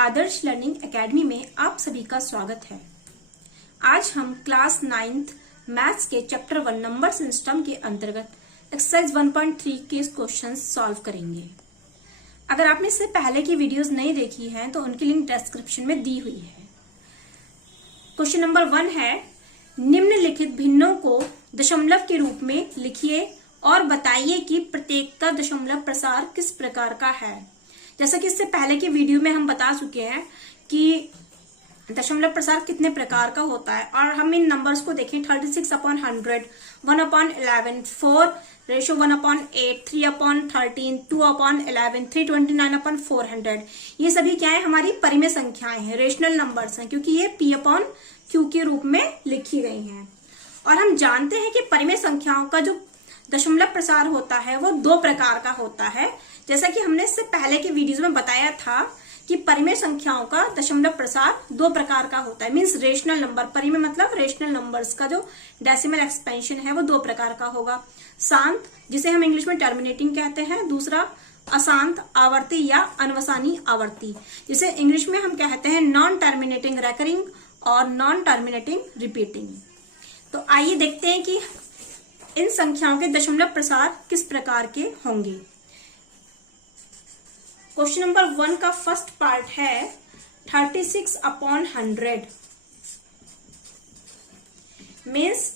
आदर्श learning academy में आप सभी का स्वागत है। आज हम क्लास 9th मैथ्स के चैप्टर 1 नंबर सिस्टम के अंतर्गत एक्सरसाइज 1.3 के क्वेश्चंस सॉल्व करेंगे। अगर आपने इससे पहले की वीडियोस नहीं देखी हैं तो उनकी लिंक डिस्क्रिप्शन में दी हुई है। क्वेश्चन नंबर 1 है, निम्नलिखित भिन्नों को दशमलव के रूप में लिखिए और बताइए कि प्रत्येक का दशमलव प्रसार किस प्रकार का है। जैसा कि इससे पहले की वीडियो में हम बता चुके हैं कि दशमलव प्रसार कितने प्रकार का होता है और हम इन नंबर्स को देखें 36/100, 1/11, 4 रेशो 1/8, 3/13, 2/11, 329/400। ये सभी क्या है, हमारी परिमेय संख्याएं हैं, रेशनल नंबर्स हैं, क्योंकि ये P/Q के रूप में लिखी गई हैं। और हम जानते हैं कि परिमेय संख्याओं का जो दशमलव प्रसार होता है वो दो प्रकार का होता है। जैसा कि हमने इससे पहले की वीडियोस में बताया था कि परिमेय संख्याओं का दशमलव प्रसार दो प्रकार का होता है, मींस रेशनल नंबर। परिमेय मतलब रेशनल नंबर्स का जो डेसिमल एक्सपेंशन है वो दो प्रकार का होगा। शांत, जिसे हम इंग्लिश में टर्मिनेटिंग कहते हैं, दूसरा अशांत आवर्ती या अनवसानी आवर्ती, जिसे इंग्लिश में हम कहते हैं नॉन टर्मिनेटिंग रेकरिंग और नॉन टर्मिनेटिंग रिपीटिंग। तो आइए देखते हैं कि इन संख्याओं के दशमलव प्रसार किस प्रकार के होंगे। क्वेश्चन नंबर 1 का फर्स्ट पार्ट है 36/100, मीन्स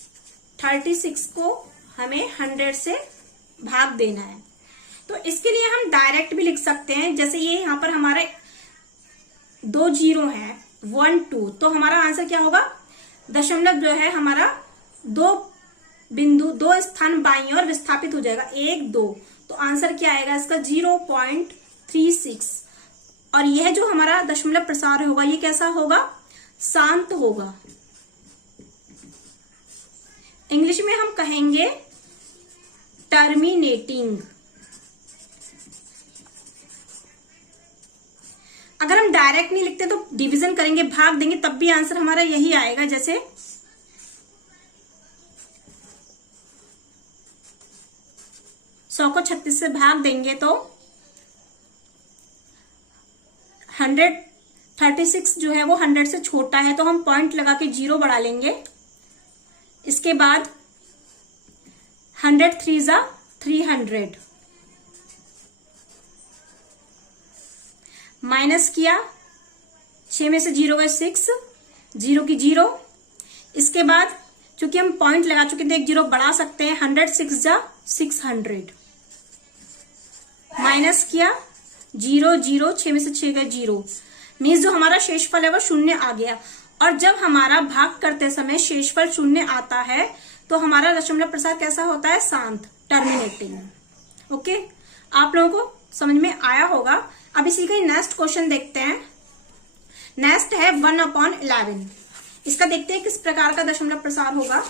36 को हमें 100 से भाग देना है। तो इसके लिए हम डायरेक्ट भी लिख सकते हैं, जैसे ये यहां पर हमारे 2 जीरो है 1 2, तो हमारा आंसर क्या होगा, दशमलव जो है हमारा दो स्थान बाईं ओर विस्थापित हो जाएगा, 1 2, तो आंसर क्या आएगा इसका 0.36। और यह जो हमारा दशमलव प्रसार होगा ये कैसा होगा, शांत होगा। इंग्लिश में हम कहेंगे टर्मिनेटिंग। अगर हम डायरेक्ट नहीं लिखते तो डिवीजन करेंगे, भाग देंगे, तब भी आंसर हमारा यही आएगा। जैसे 100 को 36 से भाग देंगे तो 136 जो है वो 100 से छोटा है, तो हम पॉइंट लगा के 0 बढ़ा लेंगे। इसके बाद 100 3 जा 300, माइनस किया, 6 में से 0 गए 6, 0 की 0। इसके बाद चूंकि हम पॉइंट लगा चुके थे, एक 0 बढ़ा सकते हैं, 100 6 जा 600, माइनस किया, 0 0, 6 में से 6 गए 0, मीन्स जो हमारा शेषफल है वो 0 आ गया। और जब हमारा भाग करते समय शेषफल 0 आता है तो हमारा दशमलव प्रसार कैसा होता है, शांत, टर्मिनेटिंग। ओके, आप लोगों को समझ में आया होगा। अब इसी का नेक्स्ट क्वेश्चन देखते हैं। नेक्स्ट है 1/11। इसका देखते हैं किस प्रकार का दशमलव प्रसार होगा।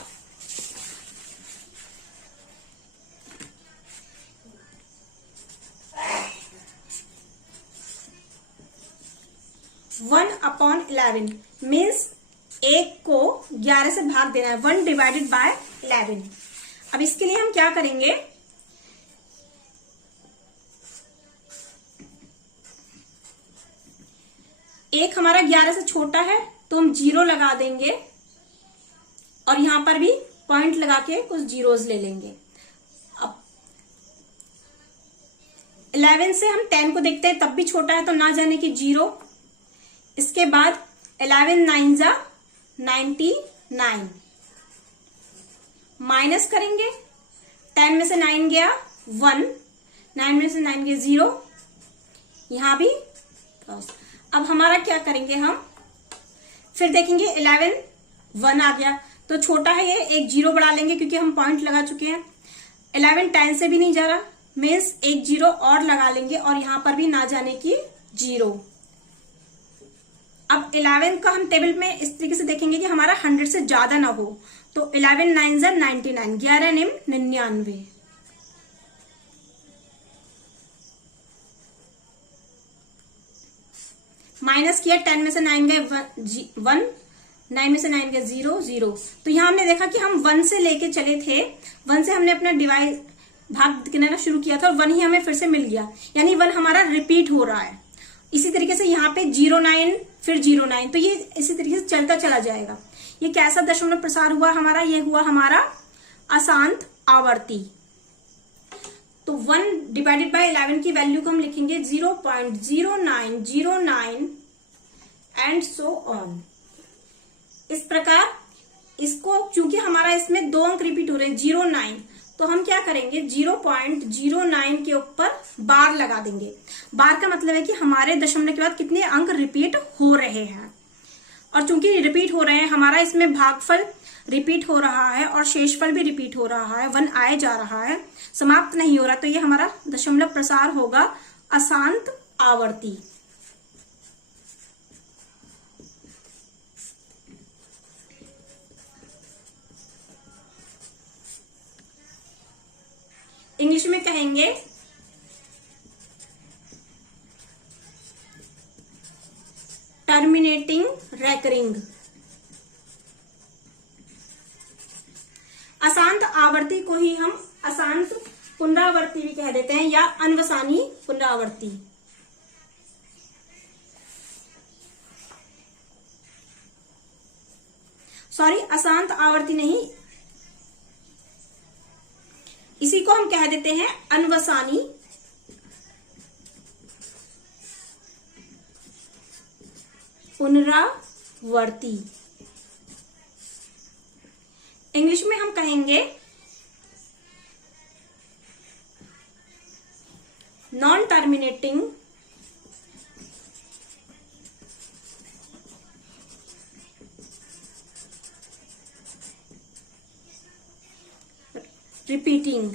वन अपॉन 11 मीन्स 1 को 11 से भाग देना है, 1 डिवाइडेड बाय 11। अब इसके लिए हम क्या करेंगे, एक हमारा 11 से छोटा है तो हम 0 लगा देंगे और यहां पर भी पॉइंट लगा के कुछ जीरोस ले लेंगे। अब 11 से हम 10 को देखते हैं, तब भी छोटा है तो ना जाने की 0। इसके बाद 11 9 जा 99, माइनस करेंगे, 10 में से 9 गया 1, 9 में से 9 गया 0, यहां भी प्लस। अब हमारा क्या करेंगे, हम फिर देखेंगे 11 1 आ गया तो छोटा है ये, एक 0 बढ़ा लेंगे क्योंकि हम पॉइंट लगा चुके हैं। 11 10 से भी नहीं जा रहा, मीन्स एक 0 और लगा लेंगे और यहां पर भी ना जाने की 0। अब 11 का हम टेबल में इस तरीके से देखेंगे कि हमारा 100 से ज्यादा ना हो, तो 11 9 जा 99, 11 9 99, माइनस किया, 10 में से 9 गए 1, 9 में से 9 गए 0 0। तो यहां हमने देखा कि हम 1 से लेके चले थे, 1 से हमने अपना भाग गिनाना शुरू किया था और 1 ही हमें फिर से मिल गया, यानी 1 हमारा रिपीट हो रहा है। इसी तरीके से यहाँ पे 09 फिर 09, तो ये इसी तरीके से चलता चला जाएगा। ये कैसा दशमलव प्रसार हुआ हमारा? ये हुआ हमारा अशांत आवर्ती। तो 1 डिवाइडेड बाय 11 की वैल्यू को हम लिखेंगे 0.0909 एंड सो ऑन। इस प्रकार इसको, चूंकि हमारा इसमें 2 अंक रिपीट हो रहे हैं 09, तो हम क्या करेंगे 0.09 के ऊपर बार लगा देंगे। बार का मतलब है कि हमारे दशमलव के बाद कितने अंक रिपीट हो रहे हैं, और चूंकि रिपीट हो रहे हैं हमारा इसमें भागफल रिपीट हो रहा है और शेषफल भी रिपीट हो रहा है, 1 आए जा रहा है, समाप्त नहीं हो रहा, तो ये हमारा दशमलव प्रसार होगा अशांत आवर्ती। इंग्लिश में कहेंगे टर्मिनेटिंग रेकरिंग। अशांत आवर्ती को ही हम अशांत पुनरावर्ती भी कह देते हैं, या अनवसानी पुनरावर्ती। सॉरी, अशांत आवर्ती नहीं, इसी को हम कह देते हैं अनवसानी पुनरावर्ती। इंग्लिश में हम कहेंगे नॉन टर्मिनेटिंग रिपीटिंग।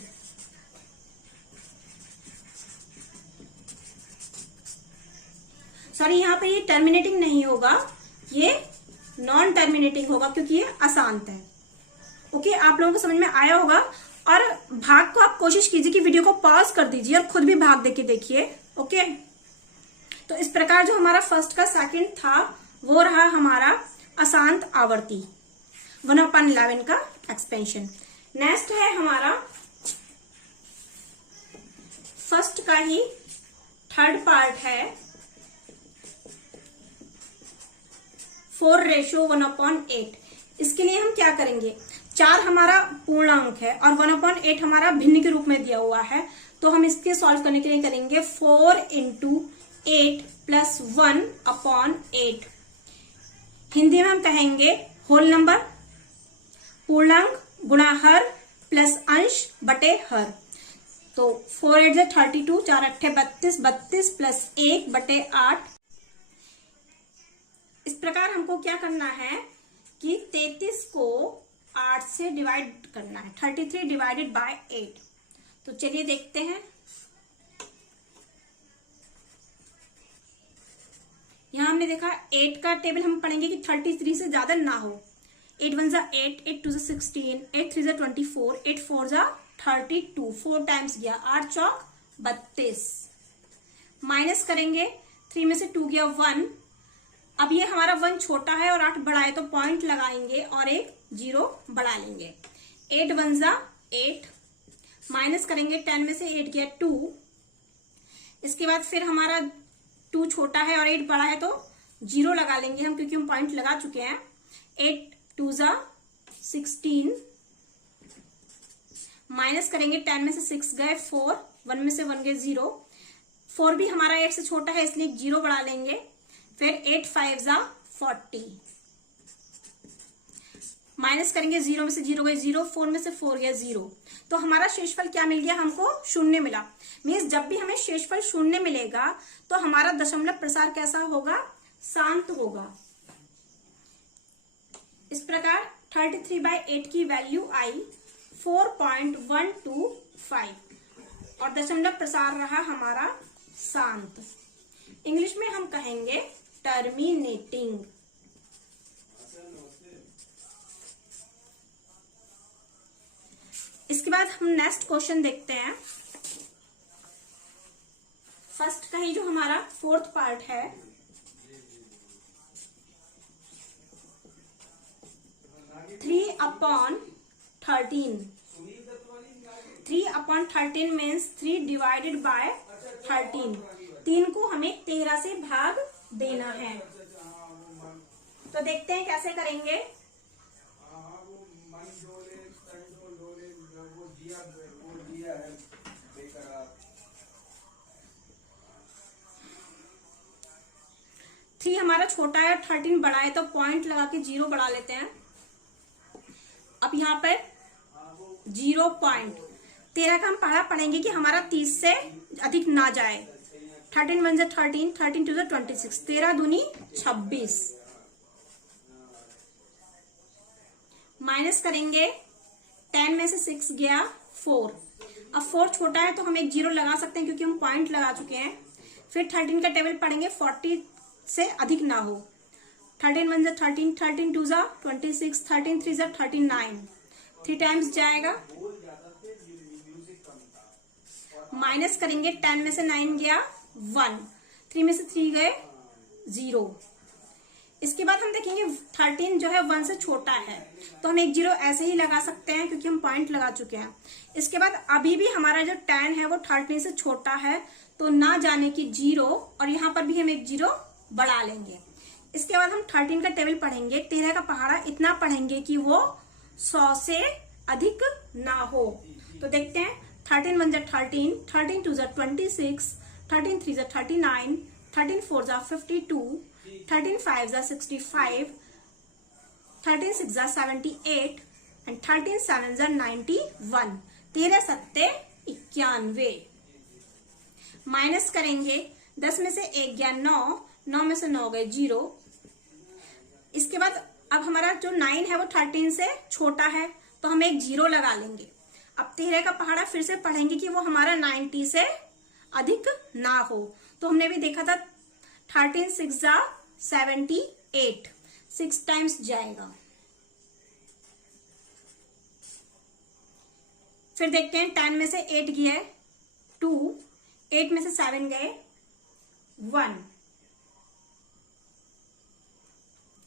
सॉरी, यहां पे ये टर्मिनेटिंग नहीं होगा, ये नॉन टर्मिनेटिंग होगा क्योंकि ये अशांत है। ओके, आप लोगों को समझ में आया होगा। और भाग को आप कोशिश कीजिए कि वीडियो को पॉज कर दीजिए और खुद भी भाग देके देखिए। ओके, तो इस प्रकार जो हमारा फर्स्ट का सेकंड था वो रहा हमारा अशांत आवर्ती 1/11 का एक्सपेंशन। नेक्स्ट है हमारा फर्स्ट का ही थर्ड पार्ट है 4:1/8। इसके लिए हम क्या करेंगे, 4 हमारा पूर्णांक है और 1/8 हमारा भिन्न के रूप में दिया हुआ है, तो हम इसके सॉल्व करने के लिए करेंगे 4 × 8 + 1/8। हिंदी में हम कहेंगे होल नंबर, पूर्णांक गुणा हर प्लस अंश बटे हर। तो 4 × 8 = 32, 4 × 8 = 32, 32 + 1/8। इस प्रकार हमको क्या करना है कि 33 को 8 से डिवाइड करना है, 33 डिवाइडेड बाय 8। तो चलिए देखते हैं। यहां हमने देखा 8 का टेबल हम पढ़ेंगे कि 33 से ज्यादा ना हो। 8 1 = 8, 8 2 = 16, 8 3 = 24, 8 4 = 32, 4 टाइम्स गया, 8 चौक 32। माइनस करेंगे, 3 में से 2 गया 1। अब ये हमारा 1 छोटा है और 8 बड़ा है, तो पॉइंट लगाएंगे और एक 0 बढ़ा लेंगे। 8 1 = 8, माइनस करेंगे, 10 में से 8 गया 2। इसके बाद फिर हमारा 2 छोटा है और 8 बड़ा है, तो 0 लगा लेंगे हम, क्योंकि हम पॉइंट लगा चुके हैं। 8 2 = 16, माइनस करेंगे, 10 में से 6 गए 4, 1 में से 1 गए 0। 4 भी हमारा 8 से छोटा है, इसलिए 0 बढ़ा लेंगे। फिर 8 5 = 40, माइनस करेंगे, 0 में से 0 गए 0, 4 में से 4 गया 0। तो हमारा शेषफल क्या मिल गया, हमको 0 मिला। मीन्स जब भी हमें शेषफल 0 मिलेगा तो हमारा दशमलव प्रसार कैसा होगा, शांत होगा। इस प्रकार 33/8 की वैल्यू आई 4.125 और दशमलव प्रसार रहा हमारा शांत। इंग्लिश में हम कहेंगे टर्मिनेटिंग। इसके बाद हम नेक्स्ट क्वेश्चन देखते हैं। फर्स्ट का ही जो हमारा 4th पार्ट है, three upon 13 means 3 divided by 13। 3 को हमें 13 से भाग देना है। तो देखते हैं कैसे करेंगे। थ्री हमारा छोटा है, 13 बड़ा है, तो पॉइंट लगा के 0 बढ़ा लेते हैं। अब यहाँ पर 0 पॉइंट 13 का हम पढ़ा पढ़ेंगे कि हमारा 30 से अधिक ना जाए। 13 1 13, 13 2 26, 13 दूनी 26। माइनस करेंगे, 10 में से 6 गया 4। अब 4 छोटा है तो हम एक 0 लगा सकते हैं क्योंकि हम पॉइंट लगा चुके हैं। फिर 13 का टेबल पढ़ेंगे, 40 से अधिक ना हो। 13 1 13, 13 2 26, 13 3 39, 3 टाइम्स जाएगा। माइनस करेंगे, 10 में से 9 गया 1, 3 में से 3 गए 0। इसके बाद हम देखेंगे 13 जो है 1 से छोटा है, तो हम एक 0 ऐसे ही लगा सकते हैं क्योंकि हम पॉइंट लगा चुके हैं। इसके बाद अभी भी हमारा जो 10 है वो 13 से छोटा है, तो ना जाने की 0, और यहाँ पर भी हम एक 0 बढ़ा लेंगे। इसके बाद हम 13 का टेबल पढ़ेंगे। 13 का पहाड़ा इतना पढ़ेंगे कि वो 100 से अधिक ना हो। तो देखते हैं, 13 1 13, 13 2 26, 13 3 39, 13 4 52, 13 5 65, 13 6 78 एंड 13 7 91। 13 सत्ते 91। माइनस करेंगे, 10 में से 1 गया 9, 9 में से 9 गए 0। इसके बाद अब हमारा जो 9 है वो 13 से छोटा है, तो हम एक 0 लगा लेंगे। अब 13 का पहाड़ा फिर से पढ़ेंगे कि वो हमारा 90 से अधिक ना हो। तो हमने भी देखा था 13 6 78, 6 टाइम्स जाएगा। फिर देखते हैं, 10 में से 8 गया 2, 8 में से 7 गए 1।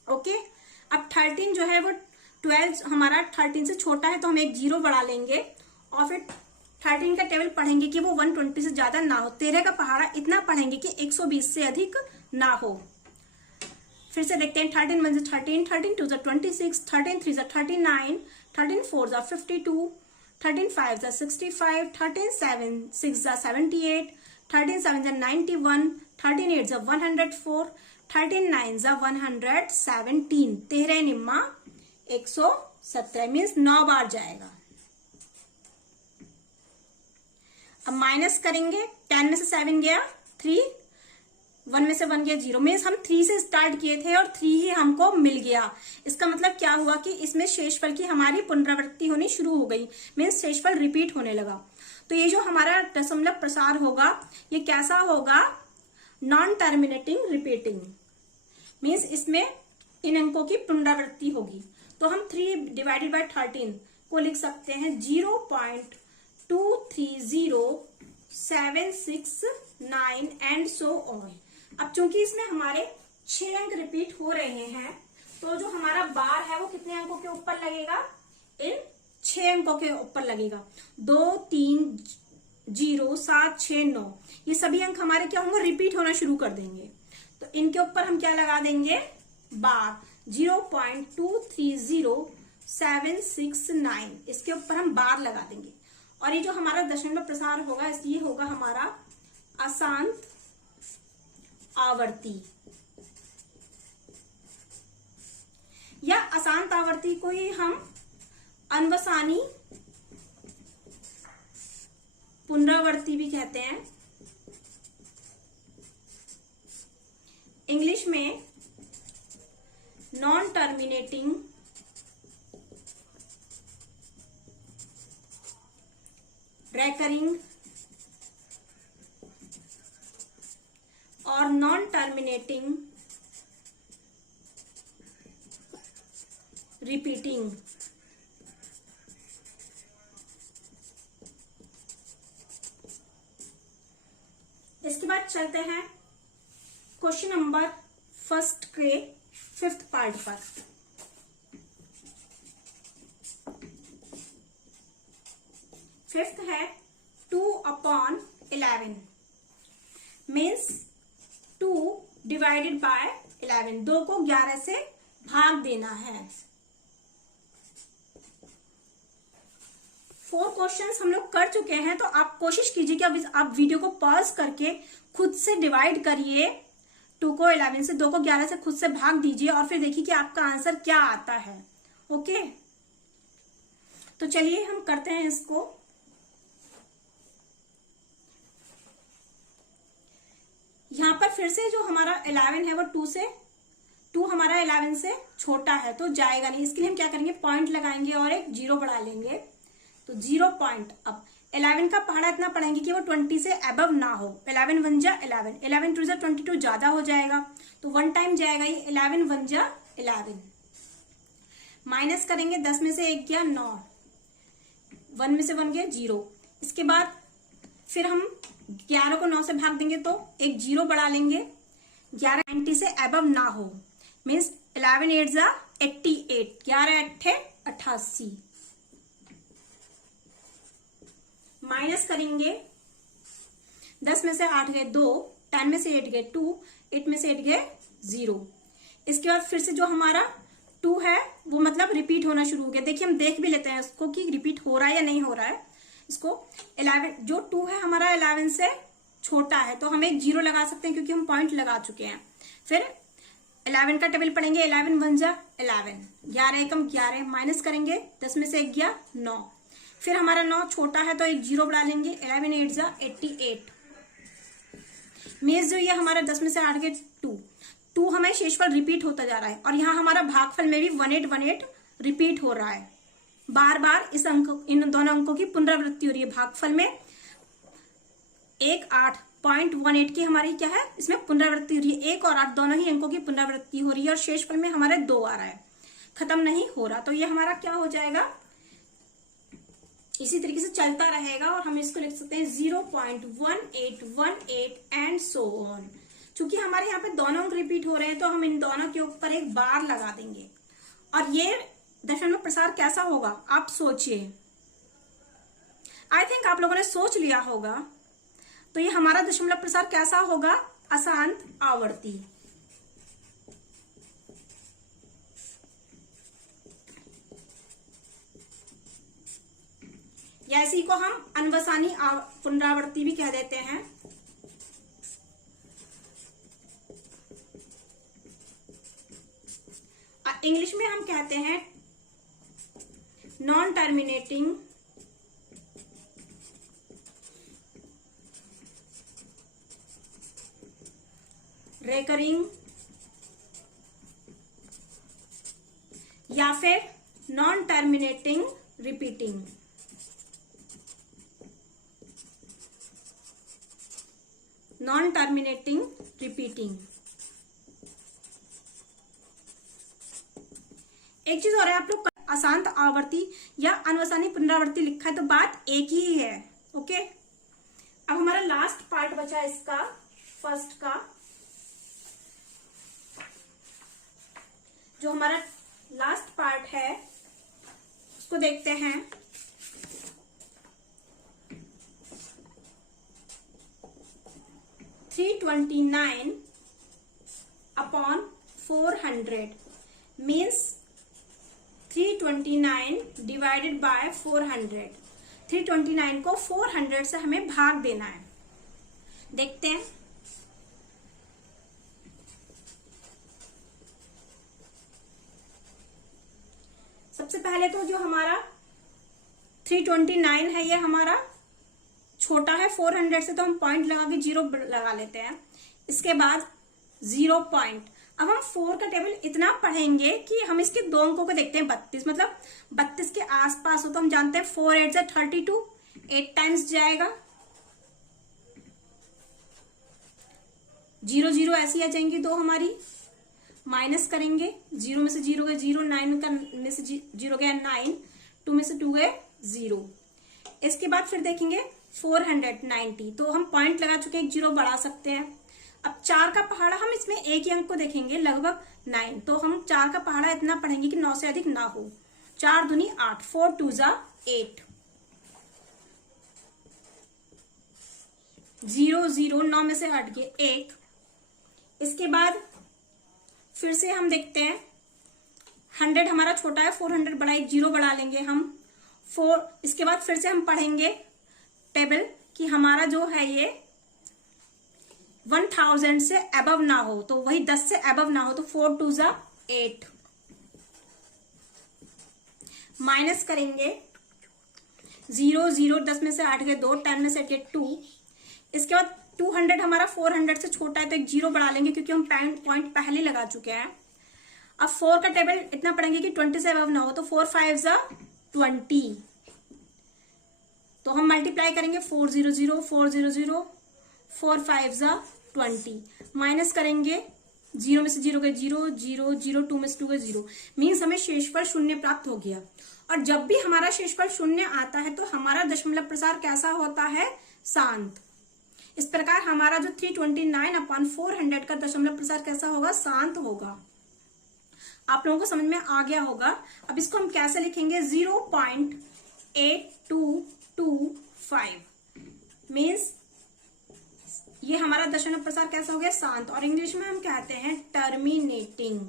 ओके, अब 13 जो है वो 12 हमारा 13 से छोटा है, तो हम एक 0 बढ़ा लेंगे। और फिर 13 का टेबल पढ़ेंगे कि वो 120 से ज्यादा ना हो। 13 का पहाड़ा इतना पढ़ेंगे कि 120 से अधिक ना हो। फिर से देखते हैं, 13 1 13, 13 2 26, 13 3 39, 13 4 52, 13 5 65, 13 7 6 78, 13 7 91, 13 8 104, 13 9 117। 13 निम्मा 117 मीन्स 9 बार जाएगा। अब माइनस करेंगे, 10 में से 7 गया 3, 1 में से 1 गया 0। मीन्स हम 3 से स्टार्ट किए थे और 3 ही हमको मिल गया। इसका मतलब क्या हुआ कि इसमें शेषफल की हमारी पुनरावृत्ति होनी शुरू हो गई, मीन्स शेषफल रिपीट होने लगा। तो ये जो हमारा दशमलव प्रसार होगा ये कैसा होगा, नॉन टर्मिनेटिंग रिपीटिंग, मीन्स इसमें इन अंकों की पुनरावृत्ति होगी। तो हम 3 डिवाइडेड बाय 13 को लिख सकते हैं 0.23076 एंड सो ऑन। अब चूंकि इसमें हमारे 6 अंक रिपीट हो रहे हैं, तो जो हमारा बार है वो कितने अंकों के ऊपर लगेगा, इन 6 अंकों के ऊपर लगेगा। 2 3 0 7 6 9, ये सभी अंक हमारे क्या होंगे, रिपीट होना शुरू कर देंगे। तो इनके ऊपर हम क्या लगा देंगे, बार। 0.23076 इसके ऊपर हम बार लगा देंगे। और ये जो हमारा दशमलव प्रसार होगा ये होगा हमारा अशांत आवर्ती, या अशांत आवर्ती को ही हम अनवसानी पुनरावर्ती भी कहते हैं। इंग्लिश में नॉन टर्मिनेटिंग रेकरिंग और नॉन टर्मिनेटिंग रिपीटिंग। इसके बाद चलते हैं क्वेश्चन नंबर फर्स्ट के 5th पार्ट पर। फिफ्थ है 2/11। मीन्स 2 डिवाइडेड बाय 11, 2 को 11 से भाग देना है। 4 क्वेश्चंस हम लोग कर चुके हैं, तो आप कोशिश कीजिए कि अब आप वीडियो को पॉज करके खुद से डिवाइड करिए 2 को 11 से, 2 को 11 से खुद से भाग दीजिए और फिर देखिए कि आपका आंसर क्या आता है। ओके, तो चलिए हम करते हैं इसको। यहां पर फिर से जो हमारा 11 है वो 2 हमारा 11 से छोटा है तो जाएगा नहीं। इसके लिए हम क्या करेंगे, पॉइंट लगाएंगे और एक 0 बढ़ा लेंगे, तो 0 पॉइंट। अब 11 का पहाड़ा इतना पढ़ेंगे कि वो 20 से अबव ना हो। 11 1 जा 11, 11 2 जा 22, ज्यादा हो जाएगा तो 1 टाइम जाएगा ये 11 1 जा 11। माइनस करेंगे, 10 में से 1 गया 9, 1 में से 1 गया 0। इसके बाद फिर हम 11 को 9 से भाग देंगे तो एक 0 बढ़ा लेंगे। 11 90 से अबव ना हो, मीन्स 11 8 जा 88, 11 8 88। माइनस करेंगे, 10 में से 8 गए 2, 10 में से 8 गए 2, 8 में से 8 गए 0। इसके बाद फिर से जो हमारा 2 है वो मतलब रिपीट होना शुरू हो गया। देखिए हम देख भी लेते हैं इसको कि रिपीट हो रहा है या नहीं हो रहा है। इसको 11 जो 2 है हमारा 11 से छोटा है तो हम एक 0 लगा सकते हैं क्योंकि हम पॉइंट लगा चुके हैं। फिर 11 का टेबल पढ़ेंगे, 11 1 जा 11, 11 एकम 11, माइनस करेंगे, 10 में से 1 गया 9। फिर हमारा 9 छोटा है तो एक 0 बढ़ा लेंगे, 11 8 जा 88। मीन्स जो ये हमारा 10 में से 8 गए 2 हमें शेषफल रिपीट होता जा रहा है और यहाँ हमारा भागफल में भी 1818 रिपीट हो रहा है। बार बार इन दोनों अंकों की पुनरावृत्ति हो रही है। भागफल में 8.18 की हमारी क्या है, इसमें पुनरावृत्ति हो रही है। 1 और 8 दोनों ही अंकों की पुनरावृत्ति हो रही है और शेषफल में हमारे 2 आ रहा है, खत्म नहीं हो रहा। तो ये हमारा क्या हो जाएगा, इसी तरीके से चलता रहेगा और हम इसको लिख सकते हैं 0.1818 एंड सो ऑन। चूंकि हमारे यहाँ पे दोनों अंक रिपीट हो रहे हैं तो हम इन दोनों के ऊपर एक बार लगा देंगे। और ये दशमलव प्रसार कैसा होगा आप सोचिए। आई थिंक आप लोगों ने सोच लिया होगा। तो ये हमारा दशमलव प्रसार कैसा होगा, अशांत आवर्ती। या इसी को हम अनवसानी पुनरावृत्ति भी कह देते हैं। इंग्लिश में हम कहते हैं नॉन टर्मिनेटिंग रेकरिंग या फिर non terminating repeating. Non terminating repeating. एक चीज और है, आप लोग अशांत आवर्ती या अनवसानी पुनरावृत्ति लिखा है तो बात एक ही है। ओके, अब हमारा लास्ट पार्ट बचा इसका, फर्स्ट का। जो हमारा लास्ट पार्ट है उसको देखते हैं। $329 upon 400 means 329 divided by 400। 329 को 400 से हमें भाग देना है। देखते हैं। सबसे पहले तो जो हमारा 329 है ये हमारा छोटा है 400 से, तो हम पॉइंट लगा के 0 लगा लेते हैं। इसके बाद 0 पॉइंट। अब हम 4 का टेबल इतना पढ़ेंगे कि हम इसके दो अंकों को देखते हैं। 32 मतलब 32 के आसपास हो तो हम जानते हैं 4 8 जा 32, 8 टाइम्स जाएगा। 0 0 ऐसी आ जाएंगी दो हमारी। माइनस करेंगे, 0 में से 0 गए 0, 9 का में से 0 गया 9, 2 में से 2 गए 0। इसके बाद फिर देखेंगे 490, तो हम पॉइंट लगा चुके हैं, 0 बढ़ा सकते हैं। अब 4 का पहाड़ा हम इसमें एक ही अंक को देखेंगे, लगभग 9, तो हम 4 का पहाड़ा इतना पढ़ेंगे कि 9 से अधिक ना हो। 4 दूनी 8, 4 2 जा 8। 0 0 9 में से हट गए 1। इसके बाद फिर से हम देखते हैं 100 हमारा छोटा है, 400 बड़ा, एक 0 बढ़ा लेंगे हम 4। इसके बाद फिर से हम पढ़ेंगे टेबल कि हमारा जो है ये 1000 से अबव ना हो, तो वही 10 से अबव ना हो, तो 4 2 जा 8। माइनस करेंगे 0 0 10 में से 8 गए 2, 10 में से 8 गए 2। इसके बाद 200 हमारा 400 से छोटा है, तो एक 0 बढ़ा लेंगे क्योंकि हम पॉइंट पहले लगा चुके हैं। अब 4 का टेबल इतना पढ़ेंगे कि 20 से अबव ना हो, तो 4 5 जा 20। तो हम मल्टीप्लाई करेंगे 4 0 0 4 0 0 4 5 जा 20। माइनस करेंगे 0 में से 0 गए 0 0 0 2 में से 2 गए 0। मीन्स हमें शेषफल 0 प्राप्त हो गया। और जब भी हमारा शेषफल 0 आता है तो हमारा दशमलव प्रसार कैसा होता है? शांत। इस प्रकार हमारा जो 329/400 का दशमलव प्रसार कैसा होगा? शांत होगा। आप लोगों को समझ में आ गया होगा। अब इसको हम कैसे लिखेंगे? 0.8225 मीन्स ये हमारा दशमलव प्रसार कैसा हो गया? शांत। और इंग्लिश में हम कहते हैं टर्मिनेटिंग।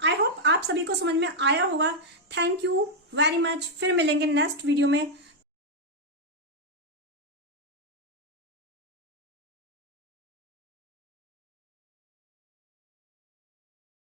आई होप आप सभी को समझ में आया होगा। Thank you very much. फिर मिलेंगे नेक्स्ट वीडियो में।